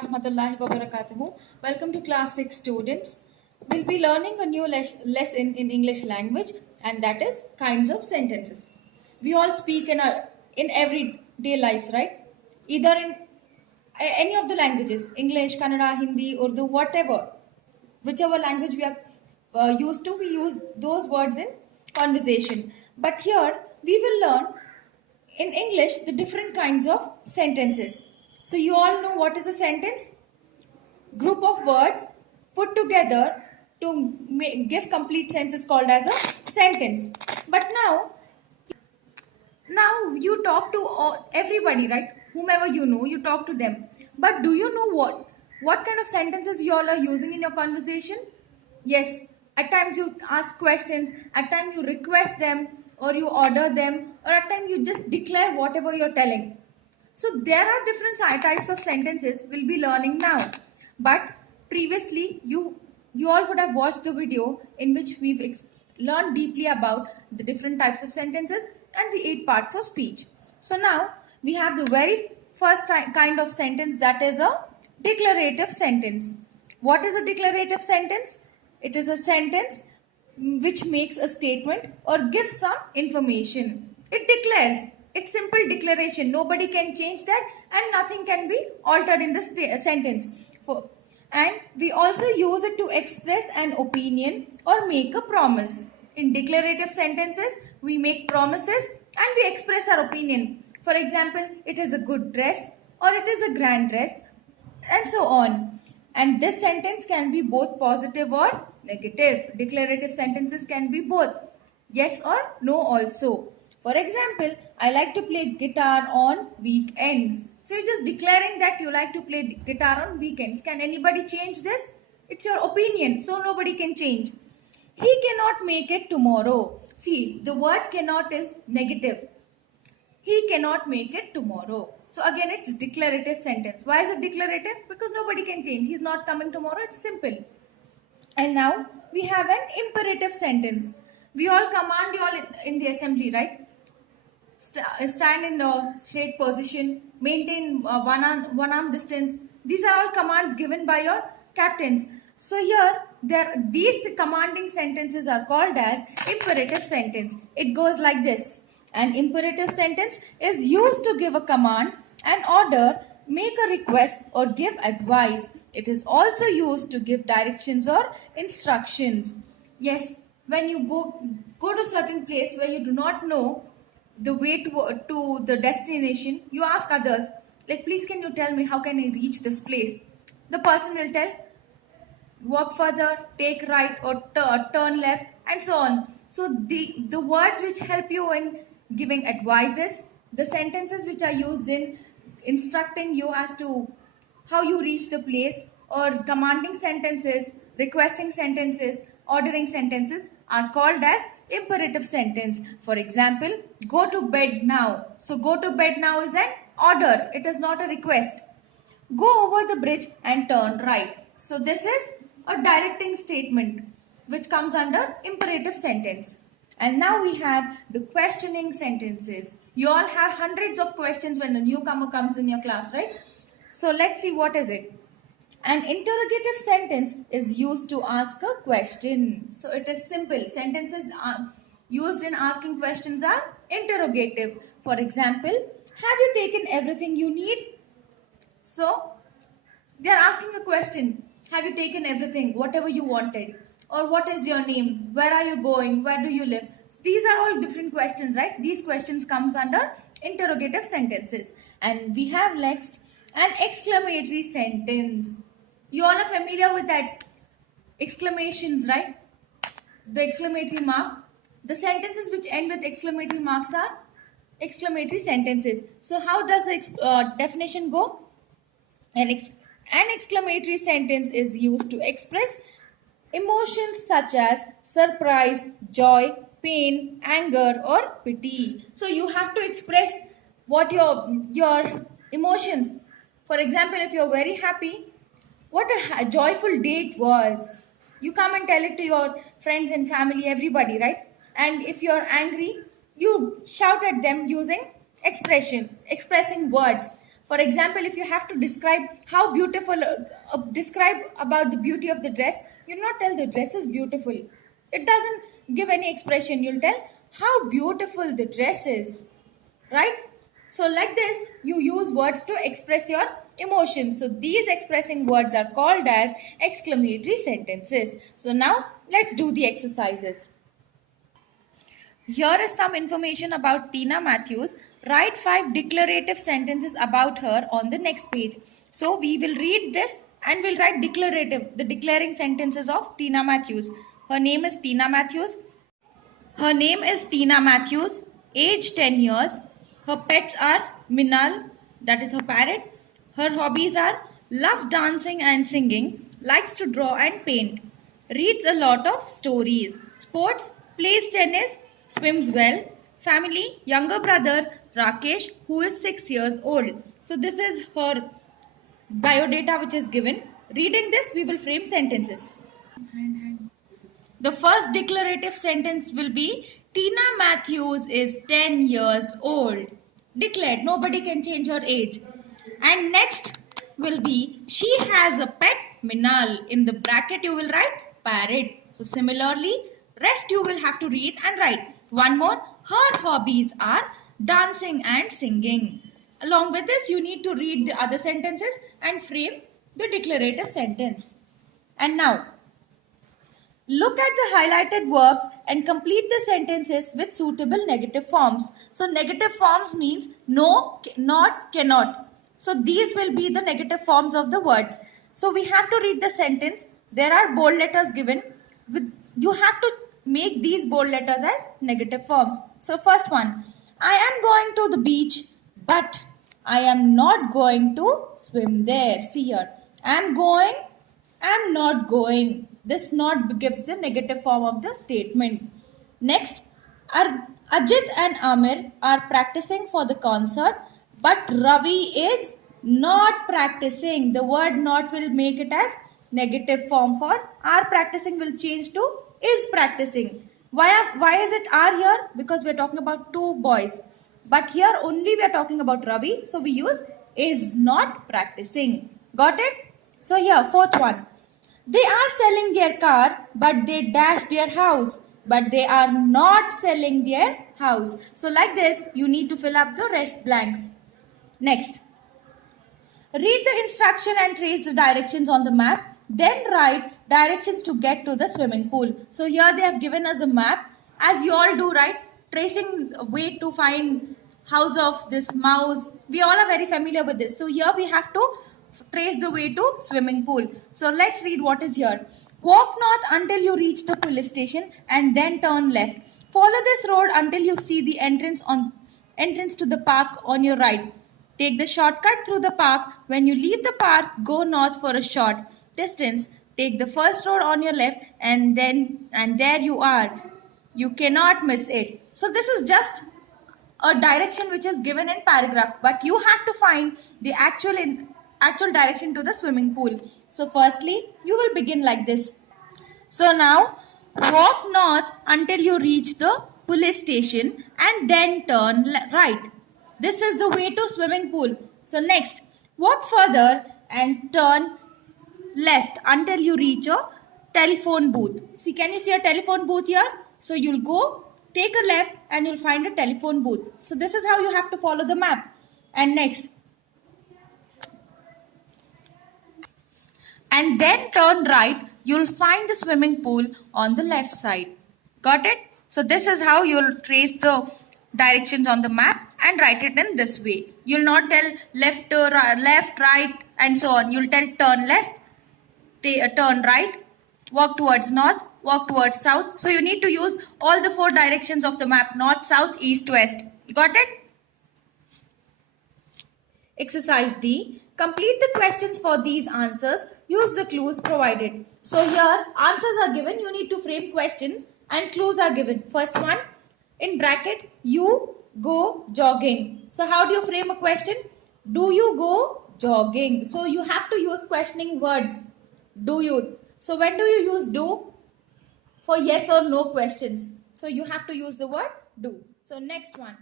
Rahmatullahi wa barakatuhu. Welcome to class 6 students. We'll be learning a new lesson in English language, and that is kinds of sentences. We all speak in everyday lives, right? Either in any of the languages, English, Kannada, Hindi, Urdu, whatever. Whichever language we are used to, we use those words in conversation. But here we will learn in English the different kinds of sentences. So you all know what is a sentence? Group of words put together to give complete sense is called as a sentence. But now you talk to everybody, right? Whomever you know, you talk to them. But do you know what kind of sentences you all are using in your conversation? Yes, at times you ask questions, at times you request them, or you order them, or at times you just declare whatever you're telling. So there are different types of sentences we'll be learning now. But previously, you all would have watched the video in which we've learned deeply about the different types of sentences and the 8 parts of speech. So now we have the very first kind of sentence, that is a declarative sentence. What is a declarative sentence? It is a sentence which makes a statement or gives some information. It declares. It's simple declaration. Nobody can change that and nothing can be altered in the sentence. And we also use it to express an opinion or make a promise. In declarative sentences, we make promises and we express our opinion. For example, it is a good dress or it is a grand dress and so on. And this sentence can be both positive or negative. Declarative sentences can be both yes or no also. For example, I like to play guitar on weekends. So you're just declaring that you like to play guitar on weekends. Can anybody change this? It's your opinion, so nobody can change. He cannot make it tomorrow. See, the word cannot is negative. He cannot make it tomorrow. So again, it's declarative sentence. Why is it declarative? Because nobody can change. He's not coming tomorrow. It's simple. And now we have an imperative sentence. We all command you all in the assembly, right? Stand in the straight position, maintain one arm distance. These are all commands given by your captains. So here, these commanding sentences are called as imperative sentence. It goes like this. An imperative sentence is used to give a command, an order, make a request or give advice. It is also used to give directions or instructions. Yes, when you go to a certain place where you do not know the way to the destination, you ask others, like, please can you tell me how can I reach this place? The person will tell, walk further, take right or turn left and so on. So the words which help you in giving advices, the sentences which are used in instructing you as to how you reach the place, or commanding sentences, requesting sentences, ordering sentences are called as imperative sentence. For example, go to bed now. So go to bed now is an order. It is not a request. Go over the bridge and turn right. So this is a directing statement which comes under imperative sentence. And now we have the questioning sentences. You all have hundreds of questions when a newcomer comes in your class, right? So let's see what is it. An interrogative sentence is used to ask a question. So it is simple. Sentences used in asking questions are interrogative. For example, have you taken everything you need? So they are asking a question. Have you taken everything, whatever you wanted? Or what is your name? Where are you going? Where do you live? These are all different questions, right? These questions comes under interrogative sentences. And we have next an exclamatory sentence. You all are familiar with that exclamations, right? The exclamatory mark. The sentences which end with exclamatory marks are exclamatory sentences. So how does the definition go? An exclamatory sentence is used to express emotions such as surprise, joy, pain, anger or pity. So you have to express what your emotions. For example, if you're very happy, what a joyful day it was. You come and tell it to your friends and family, everybody, right? And if you're angry, you shout at them using expressing words. For example, if you have to describe how beautiful, describe about the beauty of the dress, you'll not tell the dress is beautiful. It doesn't give any expression. You'll tell how beautiful the dress is, right? So like this, you use words to express your emotions. So these expressing words are called as exclamatory sentences. So now let's do the exercises. Here is some information about Tina Matthews. Write 5 declarative sentences about her on the next page. So we will read this and we'll write declarative, the declaring sentences of Tina Matthews. Her name is Tina Matthews. Her name is Tina Matthews. Age 10 years. Her pets are Minal, that is her parrot. Her hobbies are loves dancing and singing, likes to draw and paint, reads a lot of stories, sports, plays tennis, swims well, family, younger brother Rakesh, who is 6 years old. So this is her biodata which is given. Reading this, we will frame sentences. The first declarative sentence will be Tina Matthews is 10 years old. Declared, nobody can change her age. And next will be she has a pet Minal. In the bracket you will write parrot. So similarly, rest you will have to read and write. One more, her hobbies are dancing and singing. Along with this, you need to read the other sentences and frame the declarative sentence. And now, look at the highlighted verbs and complete the sentences with suitable negative forms. So negative forms means no, not, cannot. So these will be the negative forms of the words. So we have to read the sentence. There are bold letters given. You have to make these bold letters as negative forms. So first one, I am going to the beach, but I am not going to swim there. See here, I am going, I am not going. This not gives the negative form of the statement. Next, Ajit and Amir are practicing for the concert, but Ravi is not practicing. The word not will make it as negative form. For are practicing will change to is practicing. Why is it are here? Because we are talking about two boys. But here only we are talking about Ravi. So we use is not practicing. Got it? So here, fourth one. They are selling their car, but they dash their house. But they are not selling their house. So like this, you need to fill up the rest blanks. Next, read the instruction and trace the directions on the map. Then write directions to get to the swimming pool. So here they have given us a map. As you all do, right? Tracing a way to find house of this mouse. We all are very familiar with this. So here we have to trace the way to swimming pool. So let's read what is here. Walk north until you reach the police station and then turn left. Follow this road until you see the entrance to the park on your right. Take the shortcut through the park. When you leave the park, go north for a short distance. Take the first road on your left and there you are. You cannot miss it. So this is just a direction which is given in paragraph, but you have to find the actual direction to the swimming pool. So firstly, you will begin like this. So now, walk north until you reach the police station and then turn right. This is the way to swimming pool. So next, walk further and turn left until you reach a telephone booth. See, can you see a telephone booth here? So you'll go, take a left and you'll find a telephone booth. So this is how you have to follow the map. And next, and then turn right, you'll find the swimming pool on the left side. Got it? So this is how you'll trace the directions on the map and write it in this way. You'll not tell left, right, and so on. You'll tell turn left, turn right, walk towards north, walk towards south. So you need to use all the 4 directions of the map: north, south, east, west. Got it? Exercise D. Complete the questions for these answers. Use the clues provided. So here answers are given. You need to frame questions and clues are given. First one, in bracket, you go jogging. So how do you frame a question? Do you go jogging? So you have to use questioning words. Do you? So when do you use do? For yes or no questions. So you have to use the word do. So next one.